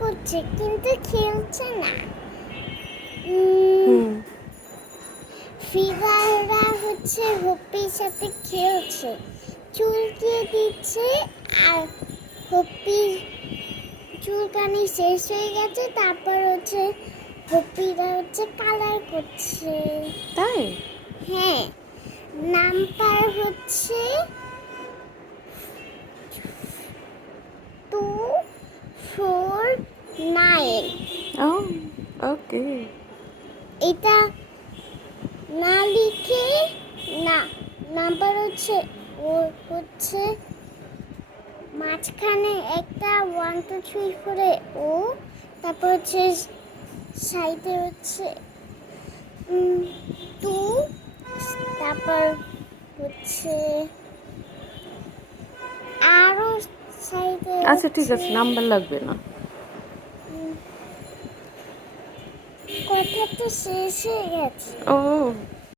করছে কিন্তু খেলছে না। হুম। ফিগাররা হচ্ছে হপির সাথে খেলছে, চুলকিয়ে দিচ্ছে, আর হপির চুলকানি শেষ হয়ে গেছে। তারপর হচ্ছে হপিরা হচ্ছে কালার করছে। তাই? হ্যাঁ, নাম্বার হচ্ছে 249। ও ওকে। এটা না লিখে না, নাম্বার হচ্ছে ও হচ্ছে মাঝখানে একটা 1 2 3 4 ও, তারপর হচ্ছে সাইডে হচ্ছে 2, তারপর হচ্ছে আরো সাইডে আচ্ছা ঠিক হচ্ছে আছে, নাম্বার লাগবে না। কথাটা শেষ হয়ে গেছে। ও